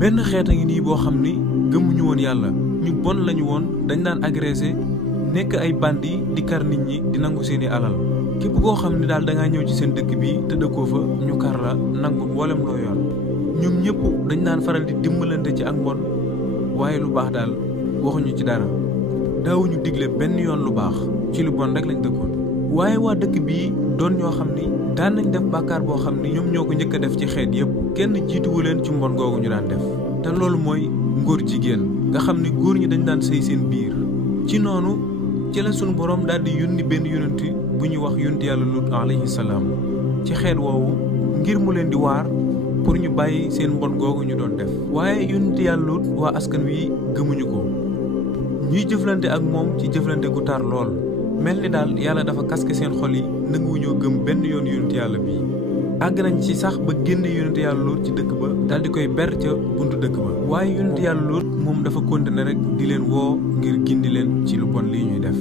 benn xeet a ngi nii boo xam ni gëmuñu woon yàlla ñu bon lañu woon dañ daan agressé nekk ay bandi di kar nit ñi di nangu seeni alal képp koo xam ni daal da ngaa ñëw ci seen dëkk bi te dëkkoo fa ñu kar la nangu mboolem loo yor ñoom ñëpp dañ daan faral di dimbalante ci ak mbon waaye lu baax daal waxuñu ci dara daawuñu digle benn yoon lu baax ci lu bon rek lañ dëkkoon. waaye waa dëkk bii doon ñoo xam ni daan nañ def bàkkaar boo xam ni ñoom ñoo ko njëkk a def ci xeet yëpp kenn jiituwu leen ci mbon googu ñu daan def te loolu mooy ngóor jigéen nga xam ni góor ñi dañ daan sëy seen biir. ci noonu ci la sunu borom daal di yónni benn yonent bu ñuy wax yonent yàlla Lut alayhi salaam ci xeet woowu ngir mu leen di waar pour ñu bàyyi seen mbon googu ñu doon def. waaye yonent yàlla Lut waa askan wi gëmuñu ko ñuy jëflante ak moom ci jëflante gu tar lool mel ni daal yàlla dafa kaske seen xol yi nanguwuñoo gëm benn yoon yonent yàlla bii. àgg nañ ci sax ba génne yonent yàlla Lut ci dëkk ba daal di koy ber ca buntu dëkk ba waaye yonent yàlla Lut moom dafa continuer rek di leen woo ngir gindi leen ci lu bon lii ñuy def.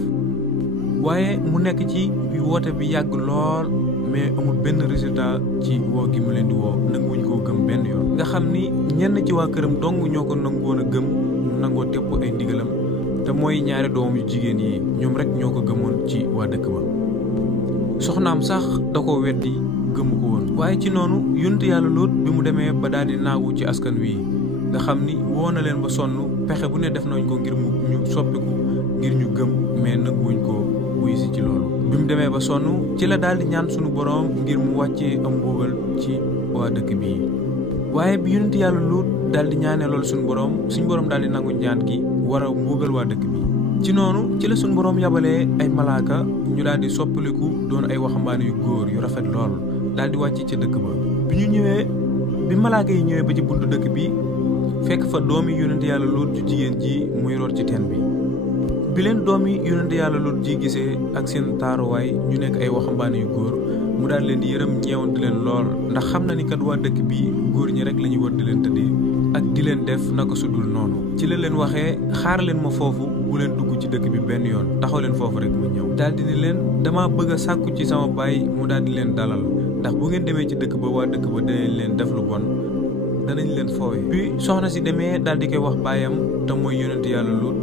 waaye mu nekk ci woote bi yàgg lool mais amul benn résultat ci woo gi mu leen di woo nanguwuñ koo gëm benn yoon. nga xam ni ñenn ci waa këram dong ñoo ko nangoon a gëm nangoo tepp ay ndigalam te mooy ñaari doom yu jigéen yi ñoom rek ñoo ko gëmoon ci waa dëkk ba soxnaam sax da ko weddi gëmu ko woon. waaye ci noonu yonent yàlla Lut bi mu demee ba daal di naagu ci askan wi nga xam ni woo na leen ba sonn pexe bu ne def nañ ko ngir ñu soppiku ngir ñu gëm mais nanguwuñ ko wuy si ci loolu. bi mu demee ba sonn ci la daal di ñaan sunu boroom ngir mu wàccee am mbugal ci waa dëkk bii. waaye bi yonent yàlla Lut daal di ñaanee loolu suñu boroom daal di nangu ñaan gi war a mbugal waa dëkk bi. ci noonu ci la suñu boroom yabalee ay malaaka ñu daal di soppaliku doon ay waxambaane yu góor yu rafet lool daal di wàcc ca dëkk ba. bi malaaka yi ñëwee ba ci buntu dëkk bi fekk fa doomi yonent yàlla Lut ju jigéen ji muy root ci teen bi. bi leen doomi yonent yàlla Lut ji gisee ak seen taaruwaay ñu nekk ay waxambaane yu góor mu daal leen di yërëm ñeewante leen lool ndax xam na ni kat waa dëkk bi góor ñi rek la ñuy wër di leen tëddee ak di leen def naka sudul noonu. ci la leen waxee xaar leen ma foofu bu leen dugg ci dëkk bi benn yoon taxaw leen foofu rek ma ñëw. daal di ni leen dama bëgg a sàkku ci sama baay mu daal di leen dalal ndax bu ngeen demee ci dëkk ba waa dëkk ba danañ leen def lu bon danañ leen foowe. bi soxna si demee daal di koy wax baayam te mooy yonent yàlla Lut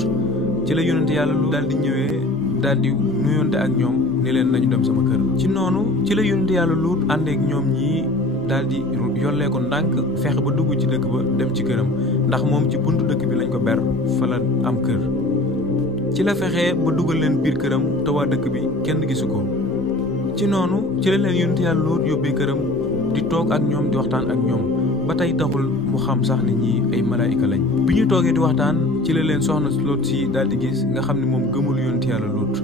ci la yonent yàlla Lut daal di ñëwee daal di nuyonte ak ñoom ni leen nañu dem sama kër. ci noonu ci la yonent yàlla Lut àndeek ñoom ñii daal di yollee ko ndànk fexe ba dugg ci dëkk ba dem ci këram ndax moom ci buntu dëkk bi lañ ko ber fa la am kër. ci la fexee ba dugal leen biir këram te waa dëkk bi kenn gisu ko. ci noonu ci la leen yonent yàlla Lut yóbbee këram di toog ak ñoom di waxtaan ak ñoom ba tey taxul mu xam sax ni ñii ay malaayika lañ. bi ñu toogee di waxtaan ci la leen soxna Lut si daal di gis nga xam ne moom gëmul yonent yàlla Lut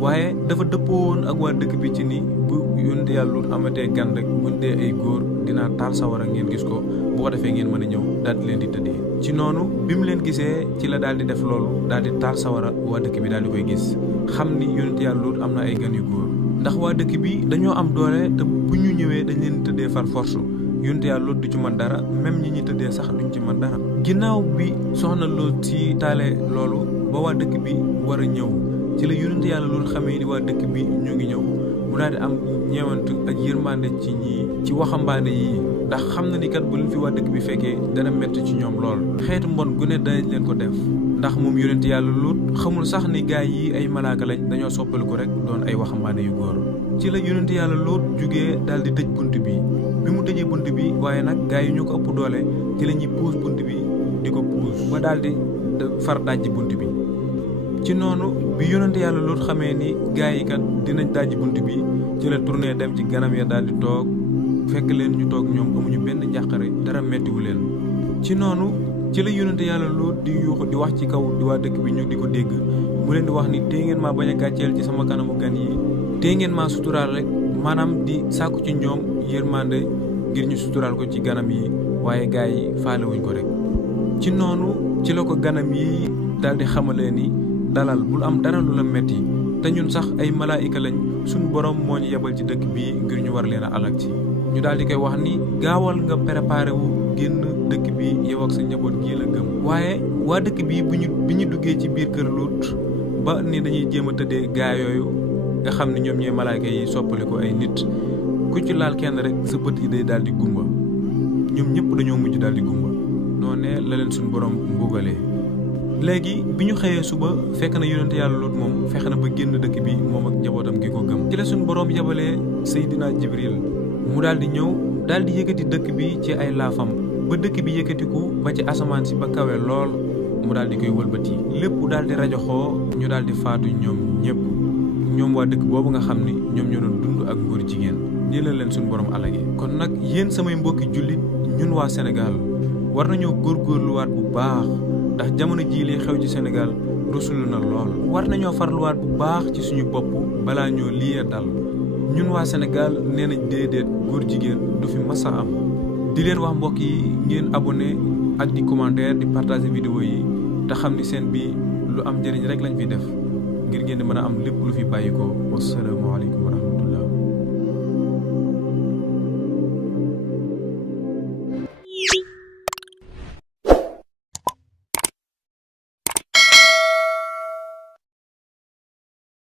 waaye dafa dëppoo woon ak waa dëkk bi ci ni bu yonent yàlla Lut amatee gan rek buñ dee ay góor dinaa taal sawara ngeen gis ko bu ko defee ngeen mën a ñëw daal di leen di tëddee. ci noonu bi mu leen gisee ci la daal di def loolu daal di taal sawara waa dëkk bi daal di koy gis xam ni yonent yàlla Lut am na ay gan yu góor ndax waa dëkk bi dañoo am doole te bu ñu ñëwee dañ leen tëddee far force yonent yàlla Lut du ci mën dara même ñi tëddee sax duñ ci mën dara. ginnaaw bi soxna Lut si taale loolu ba waa dëkk bi war a ñëw ci la yonent yàlla Lut xamee ni waa dëkk bi ñu ngi ñëw mu daal di am ñeewantu ak yërmande ci ñii ci waxambaane yi ndax xam na ni kat bu leen fi waa dëkk bi fekkee dana métti ci ñoom lool xeetu mbon gu ne danañ leen ko def ndax moom yonent yàlla Lut xamul sax ni gaay yi ay malaaka lañ dañoo soppaliku rek doon ay waxambaane yu góor. ci la yonent yàlla Lut jugee daal di tëj bunt bi mu tëjee bunt bi waaye nag gaay yi ñu ko ëpp doole ci la ñuy puus bunt bi di ko puus ba daal di far dajji bunt bi. ci noonu bi yonent yàlla Lut xamee ni gaay yi kat dinañ dajji bunt bi ci la tourné dem ci ganam ya daal di toog fekk leen ñu toog ñoom amuñu benn njàqare dara mettiwu leen. ci noonu ci la yonent yàlla Lut di yuuxu di wax ci kaw di waa dëkk bi ñu di ko dégg mu leen di wax ni tey ngeen maa bañ a gàcceel ci sama kanamu gan yi tey ngeen maa suturaal rek maanaam di sàkku ci ñoom yërmande ngir ñu suturaal ko ci ganam yi waaye gaay yi faalewuñ ko rek. ci noonu ci la ko ganam yi daal di xamalee ni dalal bul am dara lu la metti te ñun sax ay malaayika lañ suñu borom moo ñu yebal ci dëkk bii ngir ñu war leen a alak ci. ñu daal di koy wax ni gaawal nga préparé wu génn dëkk bi yow ak sa njaboot gii la gëm. waaye waa dëkk bi bi ñu duggee ci biir kër Lut ba ni dañuy jéem a tëddee gaa yooyu nga xam ne ñoom ñooy malaayika yi soppali ko ay nit ku ci laal kenn rek sa bët yi day daal di gumba ñoom ñëpp dañoo mujj daal di gumba. noonee la leen suñu borom mbugalee. léegi bi ñu xëyee suba fekk na yonent yàlla Luut moom fexe na ba génn dëkk bi moom ak njabootam gi ko gëm. ci la suñu borom yabalee Seydina Jibril mu daal di ñëw daal di yëkkati dëkk bi ci ay laafam ba dëkk bi yëkkatiku ba ci asamaan si ba kawe lool mu daal di koy wëlbati lépp daal di rajoxoo ñu daal di faatu ñoom ñëpp ñoom waa dëkk boobu nga xam ni ñoom ñoo doon dund ak góor jigéen nii la leen suñu borom alage. kon nag yéen samay mbokki jullit ñun waa Sénégal war nañoo góorgóorluwaat bu baax ndax jamono jii li xew ci Sénégal rusulu na lool. war nañoo farluwaat bu baax ci suñu bopp balaa ñoo lii dal ñun waa Sénégal nee nañ déedéet góor jigéen du fi masa am. di leen wax mbokk yi ngeen abonné ak di commentaire di partager vidéo yi te xam ni seen bi lu am njëriñ rek lañ fi def ngir ngeen di mën a am lépp lu fi bàyyi ko. wassalaamu aleykum wa rahmatulah.